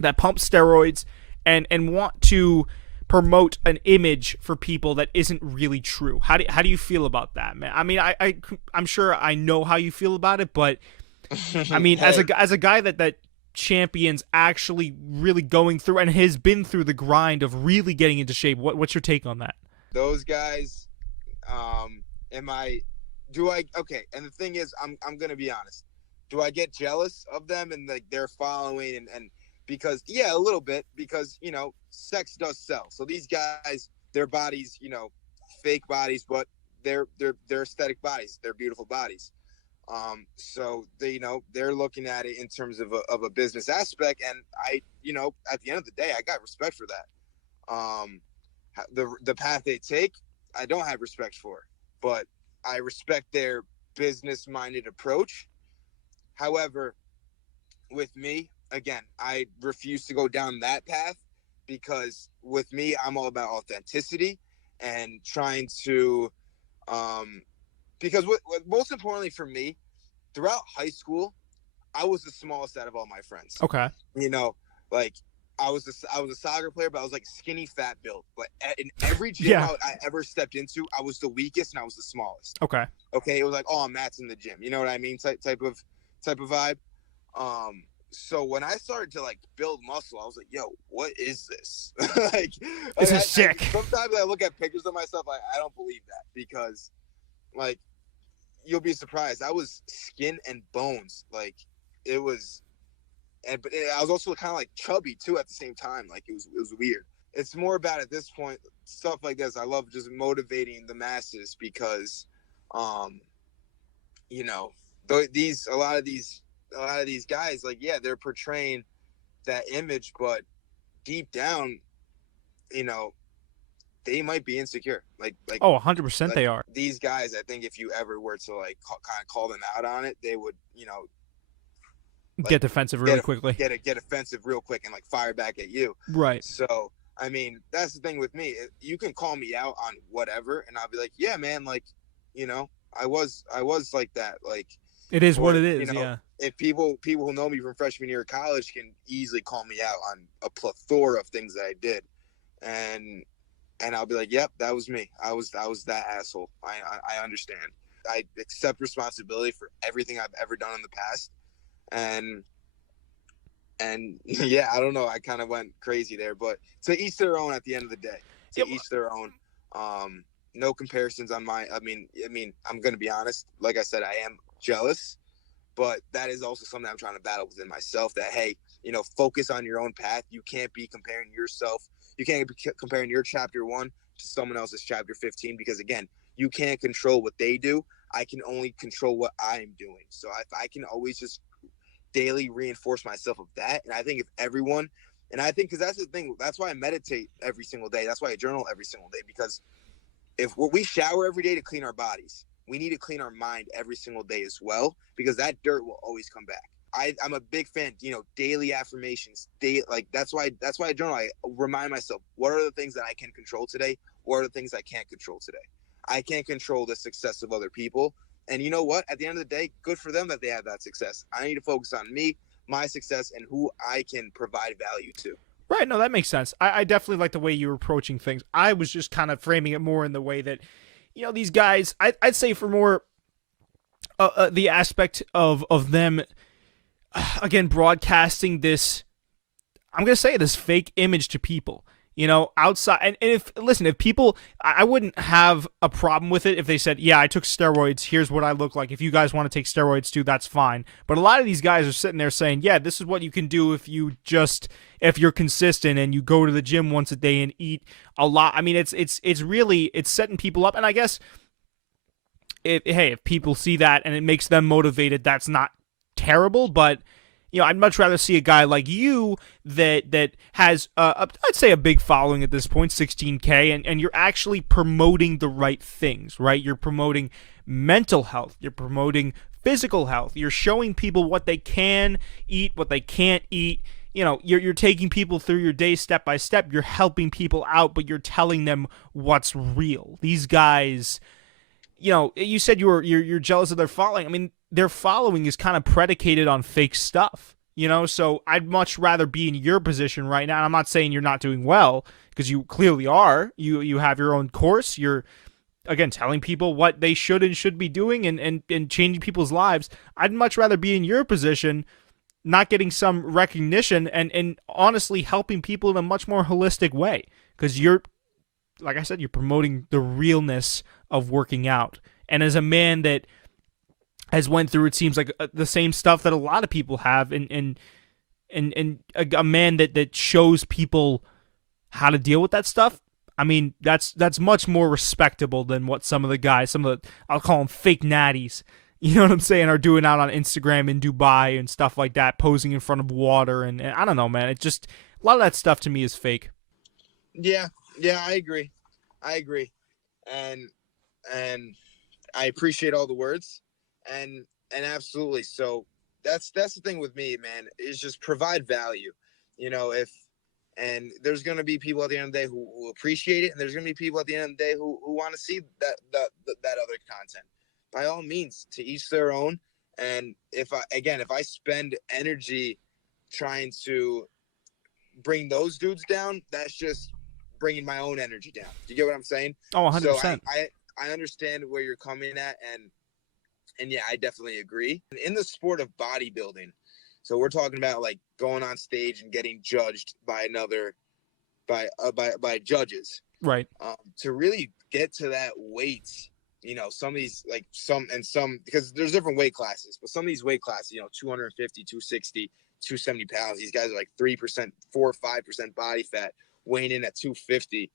that pump steroids, and want to promote an image for people that isn't really true? How do you feel about that, man? I mean, I'm sure I know how you feel about it, but I mean, as a guy that champions actually really going through and has been through the grind of really getting into shape, what's your take on that? Those guys, okay, and the thing is, I'm gonna be honest. Do I get jealous of them and like their following and because, yeah, a little bit, because, sex does sell. So these guys, their bodies, fake bodies, but they're aesthetic bodies. They're beautiful bodies. So they're looking at it in terms of a business aspect. And I, at the end of the day, I got respect for that. The path they take, I don't have respect for, but I respect their business-minded approach. However, with me, again, I refuse to go down that path, because with me, I'm all about authenticity and trying to, because most importantly for me, throughout high school, I was the smallest out of all my friends. Okay. Like I was a soccer player, but I was like skinny, fat build. But in every gym I ever stepped into, I was the weakest and I was the smallest. Okay. It was like, oh, Matt's in the gym. You know what I mean? Type of vibe. So when I started to like build muscle, I was like, yo, what is this? This is sick. Sometimes I look at pictures of myself, I don't believe that, because like, you'll be surprised. I was skin and bones. Like it was, but I was also kind of like chubby too at the same time. Like it was weird. It's more about, at this point, stuff like this. I love just motivating the masses, because, a lot of these guys, like, yeah, they're portraying that image, but deep down, they might be insecure. Like 100% they are. These guys, I think if you ever were to like kind of call them out on it, they would, get defensive really quickly. Get offensive real quick and like fire back at you. Right. So I mean, that's the thing with me. You can call me out on whatever, and I'll be like, yeah, man, like, I was like that, like, It is what or it is. Yeah. if people who know me from freshman year of college can easily call me out on a plethora of things that I did, and I'll be like, yep, that was me. I was that asshole. I understand. I accept responsibility for everything I've ever done in the past, and yeah, I don't know. I kind of went crazy there, but to each their own. At the end of the day, to Yep. each their own. No comparisons on my. I mean, I'm gonna be honest. Like I said, I am jealous, but that is also something I'm trying to battle within myself. That hey, focus on your own path. You can't be comparing yourself. You can't be comparing your chapter 1 to someone else's chapter 15 because again, you can't control what they do. I can only control what I'm doing. So if I can always just daily reinforce myself of that. And I think if everyone, and I think because that's the thing, that's why I meditate every single day. That's why I journal every single day, because if we shower every day to clean our bodies, we need to clean our mind every single day as well, because that dirt will always come back. I'm a big fan, daily affirmations. Like that's why I journal. I remind myself, what are the things that I can control today? What are the things I can't control today? I can't control the success of other people. And you know what? At the end of the day, good for them that they have that success. I need to focus on me, my success, and who I can provide value to. Right. No, that makes sense. I definitely like the way you're approaching things. I was just kind of framing it more in the way that, these guys, I'd say for more the aspect of them, again, broadcasting this, I'm going to say this fake image to people. Outside, and if people, I wouldn't have a problem with it if they said, yeah, I took steroids, here's what I look like. If you guys want to take steroids too, that's fine. But a lot of these guys are sitting there saying, yeah, this is what you can do if you're consistent and you go to the gym once a day and eat a lot. I mean, it's really setting people up. And I guess, if people see that and it makes them motivated, that's not terrible, but I'd much rather see a guy like you that has, I'd say, a big following at this point, 16K, and you're actually promoting the right things, right? You're promoting mental health. You're promoting physical health. You're showing people what they can eat, what they can't eat. You're taking people through your day step by step. You're helping people out, but you're telling them what's real. These guys, you said you're jealous of their following. I mean, their following is kind of predicated on fake stuff, so I'd much rather be in your position right now. And I'm not saying you're not doing well, because you clearly are. You have your own course. You're, again, telling people what they should and should be doing and changing people's lives. I'd much rather be in your position, not getting some recognition and honestly helping people in a much more holistic way, because you're, like I said, you're promoting the realness of working out. And as a man that has went through, it seems like, the same stuff that a lot of people have, and a man that shows people how to deal with that stuff. I mean, that's much more respectable than what some of the guys, I'll call them fake natties, you know what I'm saying, are doing out on Instagram in Dubai and stuff like that, posing in front of water, and I don't know, man. It just, a lot of that stuff to me is fake. Yeah, I agree. And I appreciate all the words. And absolutely. So that's the thing with me, man, is just provide value. And there's going to be people at the end of the day who appreciate it, and there's going to be people at the end of the day who want to see that other content. By all means, to each their own. And if I spend energy trying to bring those dudes down, that's just bringing my own energy down. Do you get what I'm saying? Oh, 100%. So I understand where you're coming at, and yeah, I definitely agree. In the sport of bodybuilding, so we're talking about like going on stage and getting judged by judges, Right? To really get to that weight, some of these, like some because there's different weight classes, but some of these weight classes, 250, 260, 270 pounds. These guys are like 3%, 4 or 5% body fat, weighing in at 250.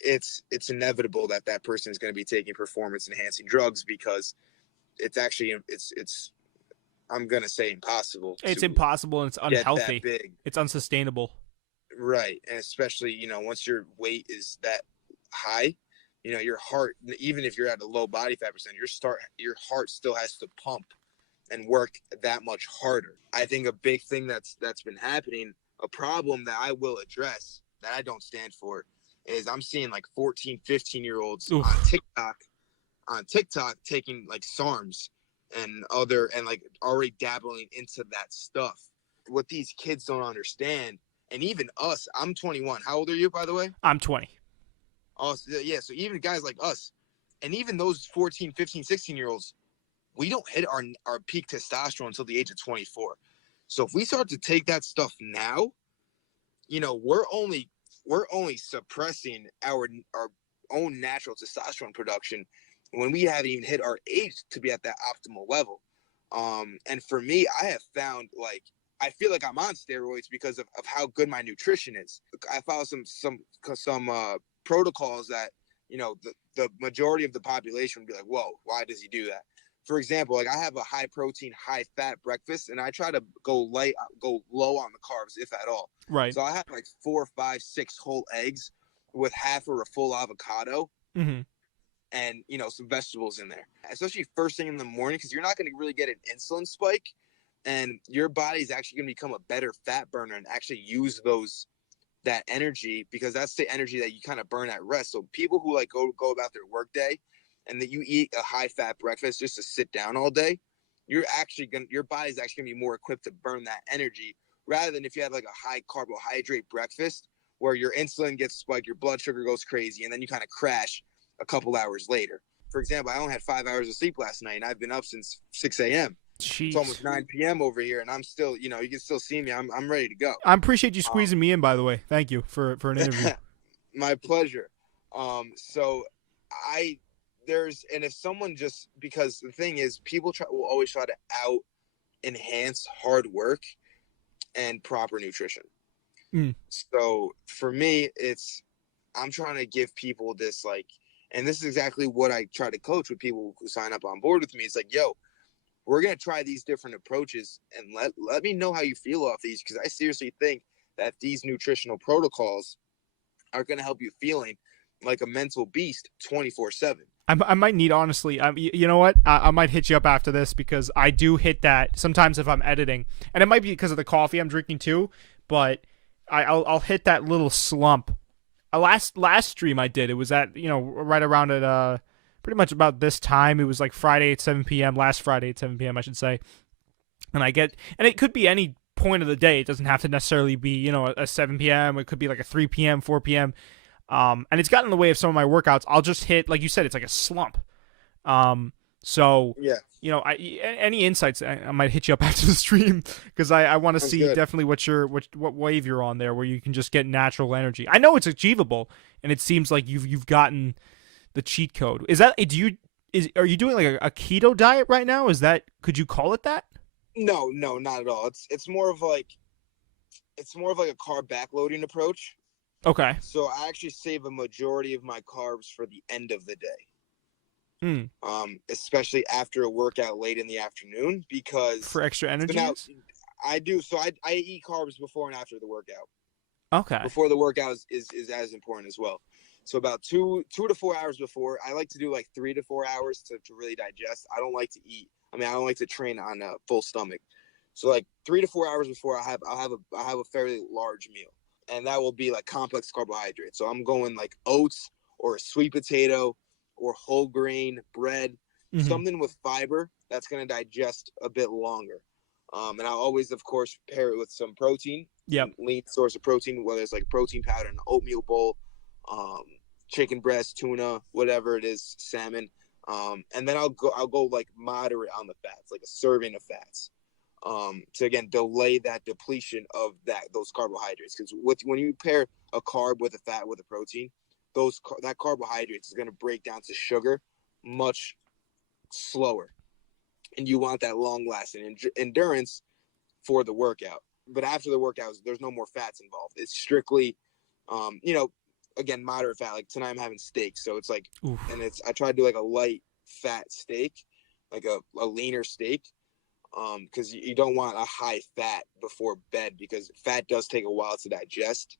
It's inevitable that person is going to be taking performance enhancing drugs, because it's actually I'm going to say impossible. It's impossible, and it's unhealthy. It's unsustainable. Right. And especially, once your weight is that high, your heart, even if you're at a low body fat percent, your heart still has to pump and work that much harder. I think a big thing that's been happening, a problem that I will address that I don't stand for, is I'm seeing like 14, 15-year-olds Oof. on TikTok taking like SARMs and other and like already dabbling into that stuff. What these kids don't understand, and even us, I'm 21. How old are you, by the way? I'm 20. Oh, yeah. So even guys like us, and even those 14, 15, 16-year-olds, we don't hit our peak testosterone until the age of 24. So if we start to take that stuff now, we're only suppressing our own natural testosterone production when we haven't even hit our age to be at that optimal level. And for me, I have found like I feel like I'm on steroids because of how good my nutrition is. I follow some protocols that the majority of the population would be like, whoa, why does he do that? For example, like I have a high protein, high fat breakfast, and I try to go low on the carbs, if at all. Right. So I have like 4, 5, 6 whole eggs with half or a full avocado Mm-hmm. and some vegetables in there, especially first thing in the morning, because you're not going to really get an insulin spike, and your body's actually going to become a better fat burner and actually use that energy, because that's the energy that you kind of burn at rest. So people who like go about their work day and that you eat a high fat breakfast just to sit down all day, your body's actually gonna be more equipped to burn that energy, rather than if you have like a high carbohydrate breakfast where your insulin gets spiked, your blood sugar goes crazy, and then you kind of crash a couple hours later. For example, I only had 5 hours of sleep last night, and I've been up since 6 a.m. Jeez. It's almost 9 p.m. over here, and I'm still, you can still see me. I'm ready to go. I appreciate you squeezing me in, by the way. Thank you for an interview. My pleasure. So and if someone because the thing is, people will always try to out enhance hard work and proper nutrition. Mm. So for me, I'm trying to give people this and this is exactly what I try to coach with people who sign up on board with me. It's like, yo, we're going to try these different approaches and let me know how you feel off these, because I seriously think that these nutritional protocols are going to help you feeling like a mental beast 24/7. I might need, honestly, you know what? I might hit you up after this, because I do hit that sometimes if I'm editing. And it might be because of the coffee I'm drinking too, but I'll hit that little slump. Last stream I did, it was at, right around at pretty much about this time. It was like Friday at 7 p.m., last Friday at 7 p.m., I should say. And it could be any point of the day. It doesn't have to necessarily be, a 7 p.m. It could be like a 3 p.m., 4 p.m. And it's gotten in the way of some of my workouts. I'll just hit, like you said, it's like a slump. So, yeah, any insights, I might hit you up after the stream, because I want to see good. definitely what wave you're on there, where you can just get natural energy. I know it's achievable, and it seems like you've gotten the cheat code. Are you doing like a keto diet right now? Could you call it that? No, not at all. It's more of like a carb backloading approach. Okay. So I actually save a majority of my carbs for the end of the day. Especially after a workout late in the afternoon, because for extra energy. So now I do. So I eat carbs before and after the workout. Okay. Before the workout is as important as well. So about 2 to 4 hours before, I like to do like 3 to 4 hours to really digest. I don't like to eat. I don't like to train on a full stomach. So like 3 to 4 hours before, I'll have a fairly large meal, and that will be like complex carbohydrates. So I'm going like oats or a sweet potato or whole grain bread, something with fiber that's going to digest a bit longer. And I'll always, of course, pair it with some protein. Yep. Lean source of protein, whether it's like protein powder, an oatmeal bowl, chicken breast, tuna, whatever it is, salmon. And then I'll go like moderate on the fats, like a serving of fats. To again delay that depletion of those carbohydrates, because when you pair a carb with a fat with a protein, that carbohydrates is going to break down to sugar much slower, and you want that long lasting endurance for the workout. But after the workout, there's no more fats involved. It's strictly again moderate fat. Like tonight I'm having steak, so it's like Oof. And I try to do like a light fat steak, like a leaner steak, because you don't want a high fat before bed, because fat does take a while to digest.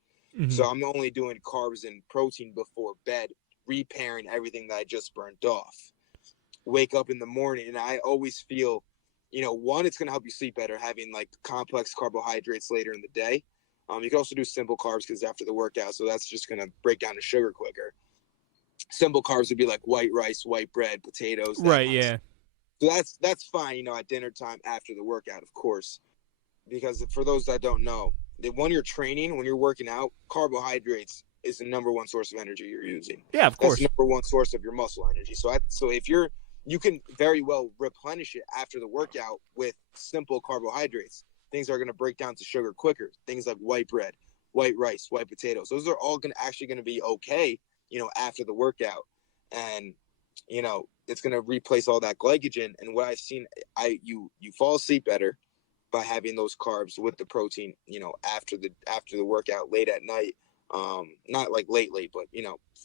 So I'm only doing carbs and protein before bed, repairing everything that I just burnt off. Wake up in the morning, and I always feel one, it's going to help you sleep better, having like complex carbohydrates later in the day. You can also do simple carbs because after the workout, so that's just going to break down the sugar quicker. Simple carbs would be like white rice, white bread, potatoes. Right. Yeah. So that's fine, at dinner time after the workout, of course. Because for those that don't know, when you're training, when you're working out, carbohydrates is the number one source of energy you're using. Yeah, of course. That's the number one source of your muscle energy. So if you can very well replenish it after the workout with simple carbohydrates. Things are going to break down to sugar quicker. Things like white bread, white rice, white potatoes. Those are all actually going to be okay, after the workout. And, it's going to replace all that glycogen. And what I've seen, you fall asleep better by having those carbs with the protein, after the workout late at night. Not like late, but,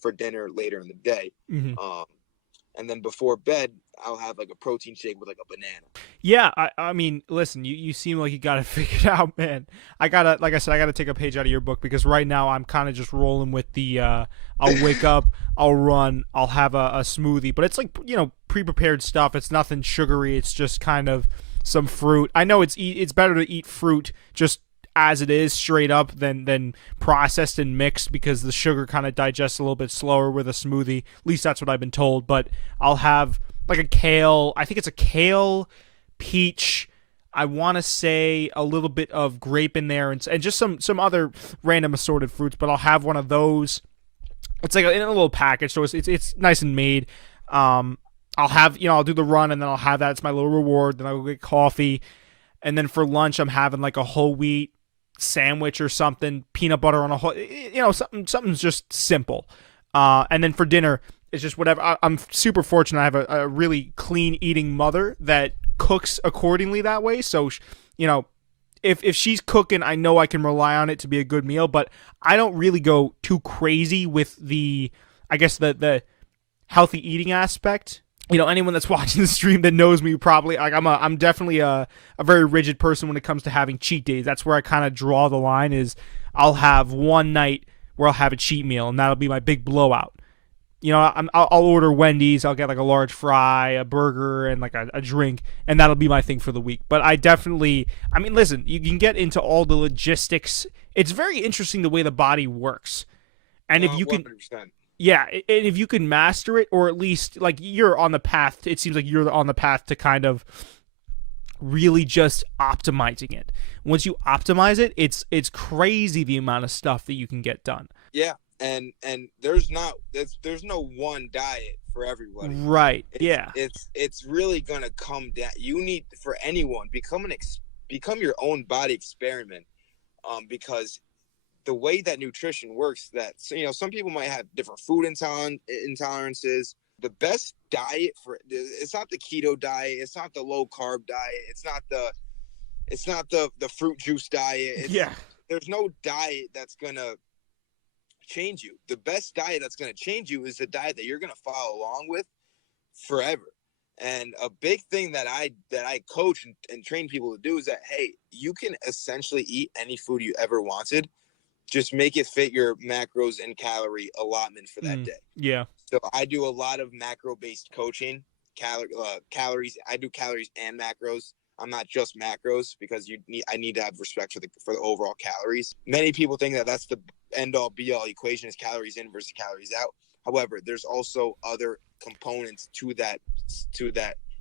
for dinner later in the day. Mm-hmm. And then before bed, I'll have like a protein shake with like a banana. Yeah, I mean, listen, you seem like you got it figured out, man. Like I said, I gotta take a page out of your book because right now I'm kind of just rolling with the, I'll wake up, I'll run, I'll have a smoothie, but it's like, pre-prepared stuff. It's nothing sugary. It's just kind of some fruit. I know it's better to eat fruit just as it is straight up than processed and mixed because the sugar kind of digests a little bit slower with a smoothie. At least that's what I've been told. But I'll have like a kale. I think it's a kale, peach. I want to say a little bit of grape in there and just some other random assorted fruits. But I'll have one of those. It's like in a little package, so it's nice and made. I'll have I'll do the run and then I'll have that. It's my little reward. Then I'll go get coffee. And then for lunch, I'm having like a whole wheat sandwich or something, peanut butter on a whole, something's just simple. And then for dinner, it's just whatever. I'm super fortunate. I have a really clean eating mother that cooks accordingly that way. So, if she's cooking, I know I can rely on it to be a good meal, but I don't really go too crazy with the healthy eating aspect. Anyone that's watching the stream that knows me probably I'm definitely a very rigid person when it comes to having cheat days. That's where I kind of draw the line is I'll have one night where I'll have a cheat meal and that'll be my big blowout. I'll order Wendy's. I'll get like a large fry, a burger, and like a drink, and that'll be my thing for the week. But listen, you can get into all the logistics. It's very interesting the way the body works, and if you can. 100%. Yeah, and if you can master it, or at least like you're on the path, it seems like you're on the path to kind of really just optimizing it. Once you optimize it, it's crazy the amount of stuff that you can get done. Yeah, and there's no one diet for everybody. Right. It's really gonna come down. You need for anyone become your own body experiment, because the way that nutrition works, that some people might have different food intolerances. The best diet it's not the keto diet, it's not the low carb diet, it's not the fruit juice diet. There's no diet that's gonna change you. The best diet that's gonna change you is the diet that you're gonna follow along with forever. And a big thing that I coach and train people to do is that, hey, you can essentially eat any food you ever wanted. Just make it fit your macros and calorie allotment for that day. Yeah. So I do a lot of macro-based coaching, calories. I do calories and macros. I'm not just macros because I need to have respect for the overall calories. Many people think that that's the end-all, be-all equation is calories in versus calories out. However, there's also other components to that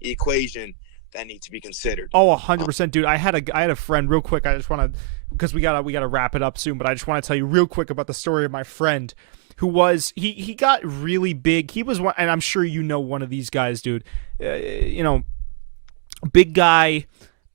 equation that need to be considered. Oh, 100%, dude. I had a friend real quick. I just want to, because we gotta wrap it up soon, but I just want to tell you real quick about the story of my friend who was he got really big. He was one, and I'm sure one of these guys, dude. Big guy.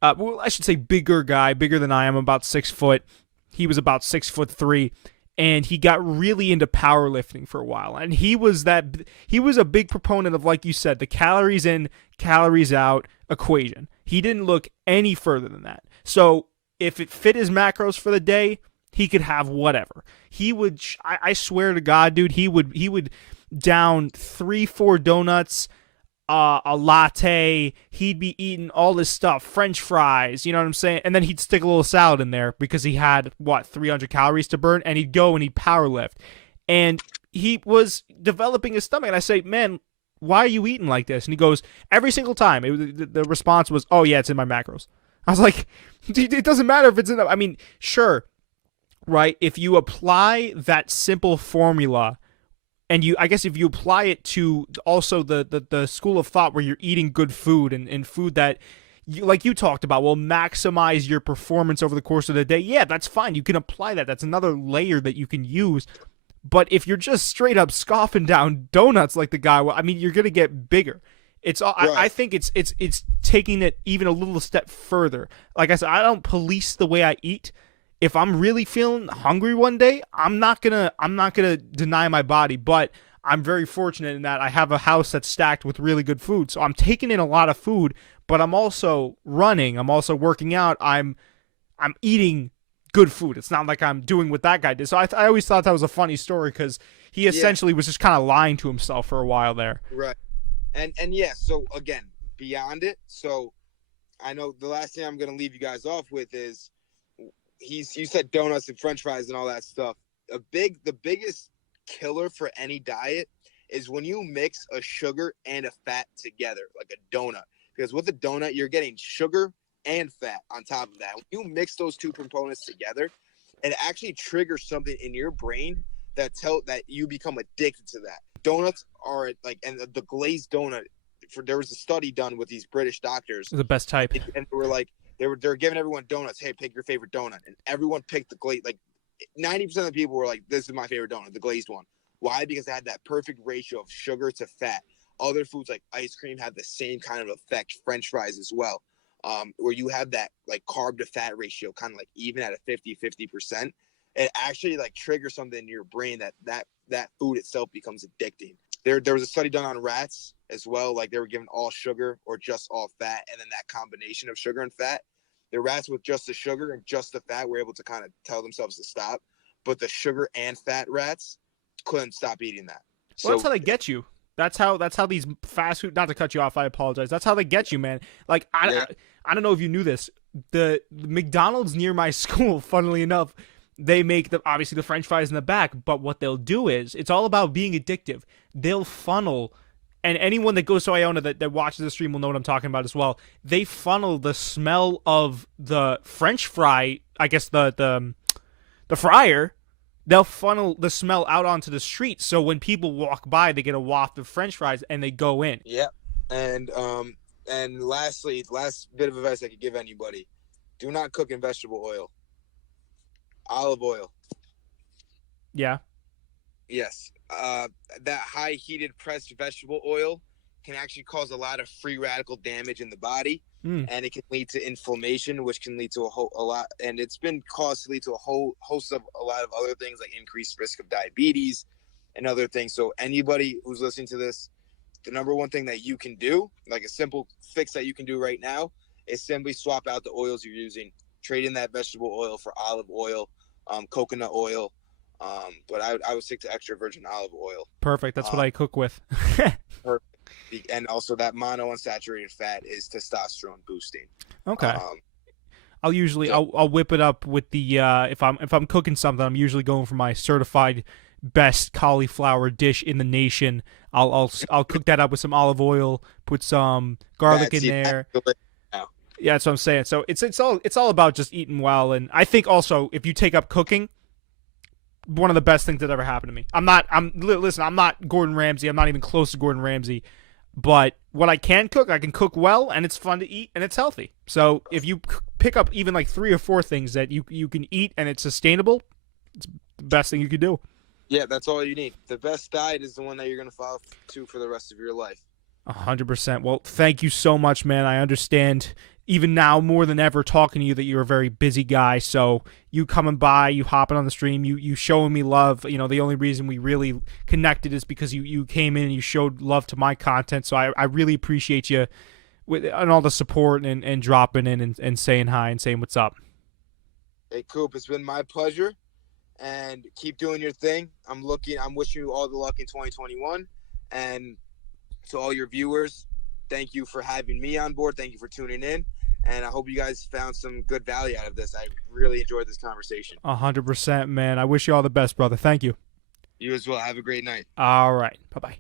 Well, I should say bigger guy, bigger than I am, about 6 foot. He was about 6'3", and he got really into powerlifting for a while. And he was a big proponent of, like you said, the calories in, calories out equation. He didn't look any further than that. So if it fit his macros for the day, he could have whatever. He would, I swear to God, dude, he would down 3-4 donuts, a latte. He'd be eating all this stuff, French fries, you know what I'm saying? And then he'd stick a little salad in there because he had 300 calories to burn, and he'd go and he'd power lift. And he was developing his stomach. And I say, man, why are you eating like this? And he goes, every single time. The response was, oh, yeah, it's in my macros. I was like, it doesn't matter if it's in the, I mean, sure, right? If you apply that simple formula, and I guess if you apply it to also the school of thought where you're eating good food and food that, like you talked about, will maximize your performance over the course of the day, yeah, that's fine. You can apply that. That's another layer that you can use. But if you're just straight up scoffing down donuts like the guy, well, I mean, you're gonna get bigger. I think it's taking it even a little step further. Like I said, I don't police the way I eat. If I'm really feeling hungry one day, I'm not gonna deny my body. But I'm very fortunate in that I have a house that's stacked with really good food. So I'm taking in a lot of food, but I'm also running. I'm also working out. I'm eating good food. It's not like I'm doing what that guy did. So I always thought that was a funny story because he essentially was just kind of lying to himself for a while there. Right. And yeah, so again, beyond it, so I know the last thing I'm going to leave you guys off with is you said donuts and french fries and all that stuff. The biggest killer for any diet is when you mix a sugar and a fat together, like a donut. Because with a donut, you're getting sugar and fat on top of that. When you mix those two components together, it actually triggers something in your brain that you become addicted to that. Donuts are like, and the glazed donut. There was a study done with these British doctors, The best type. and they were like, they were giving everyone donuts. Hey, pick your favorite donut, and everyone picked the glazed. Like 90% of the people were like, "This is my favorite donut, the glazed one." Why? Because they had that perfect ratio of sugar to fat. Other foods like ice cream have the same kind of effect. French fries as well. Where you have that like carb to fat ratio kind of like even at a 50%, it actually like triggers something in your brain that food itself becomes addicting. There was a study done on rats as well. Like they were given all sugar or just all fat, and then that combination of sugar and fat. The rats with just the sugar and just the fat were able to kind of tell themselves to stop, but the sugar and fat rats couldn't stop eating that. Well, that's how they get you. That's how these fast food. Not to cut you off, I apologize. That's how they get you, man. Like I don't know if you knew this. The McDonald's near my school, funnily enough, they make obviously the French fries in the back. But what they'll do is it's all about being addictive. They'll funnel, and anyone that goes to Iona that watches the stream will know what I'm talking about as well. They funnel the smell of the French fry. I guess the fryer. They'll funnel the smell out onto the street, so when people walk by, they get a waft of French fries and they go in. Yeah, and lastly, last bit of advice I could give anybody: do not cook in vegetable oil. Olive oil. Yeah. Yes, that high heated pressed vegetable oil can actually cause a lot of free radical damage in the body. And it can lead to inflammation, which can lead to a lot, and it's been caused to lead to a whole host of a lot of other things like increased risk of diabetes and other things. So anybody who's listening to this, the number one thing that you can do, like a simple fix that you can do right now, is simply swap out the oils you're using, trade in that vegetable oil for olive oil, coconut oil, but I would stick to extra virgin olive oil. Perfect. That's what I cook with. Perfect. And also that monounsaturated fat is testosterone boosting. Okay. I'll whip it up with the if I'm cooking something, I'm usually going for my certified best cauliflower dish in the nation. I'll cook that up with some olive oil, put some garlic in there. Yeah, that's what I'm saying. So it's all about just eating well, and I think also if you take up cooking, one of the best things that ever happened to me. I'm not Gordon Ramsay. I'm not even close to Gordon Ramsay. But what I can cook well, and it's fun to eat, and it's healthy. So if you pick up even like 3 or 4 things that you can eat and it's sustainable, it's the best thing you could do. Yeah, that's all you need. The best diet is the one that you're going to follow to for the rest of your life. 100%. Well, thank you so much, man. I understand even now more than ever talking to you that you're a very busy guy. So you coming by, you hopping on the stream, you showing me love. You know, the only reason we really connected is because you came in and you showed love to my content. So I really appreciate you and all the support and dropping in and saying hi and saying what's up. Hey, Coop, it's been my pleasure. And keep doing your thing. I'm wishing you all the luck in 2021. And to all your viewers, thank you for having me on board. Thank you for tuning in. And I hope you guys found some good value out of this. I really enjoyed this conversation. 100%, man. I wish you all the best, brother. Thank you. You as well. Have a great night. All right. Bye-bye.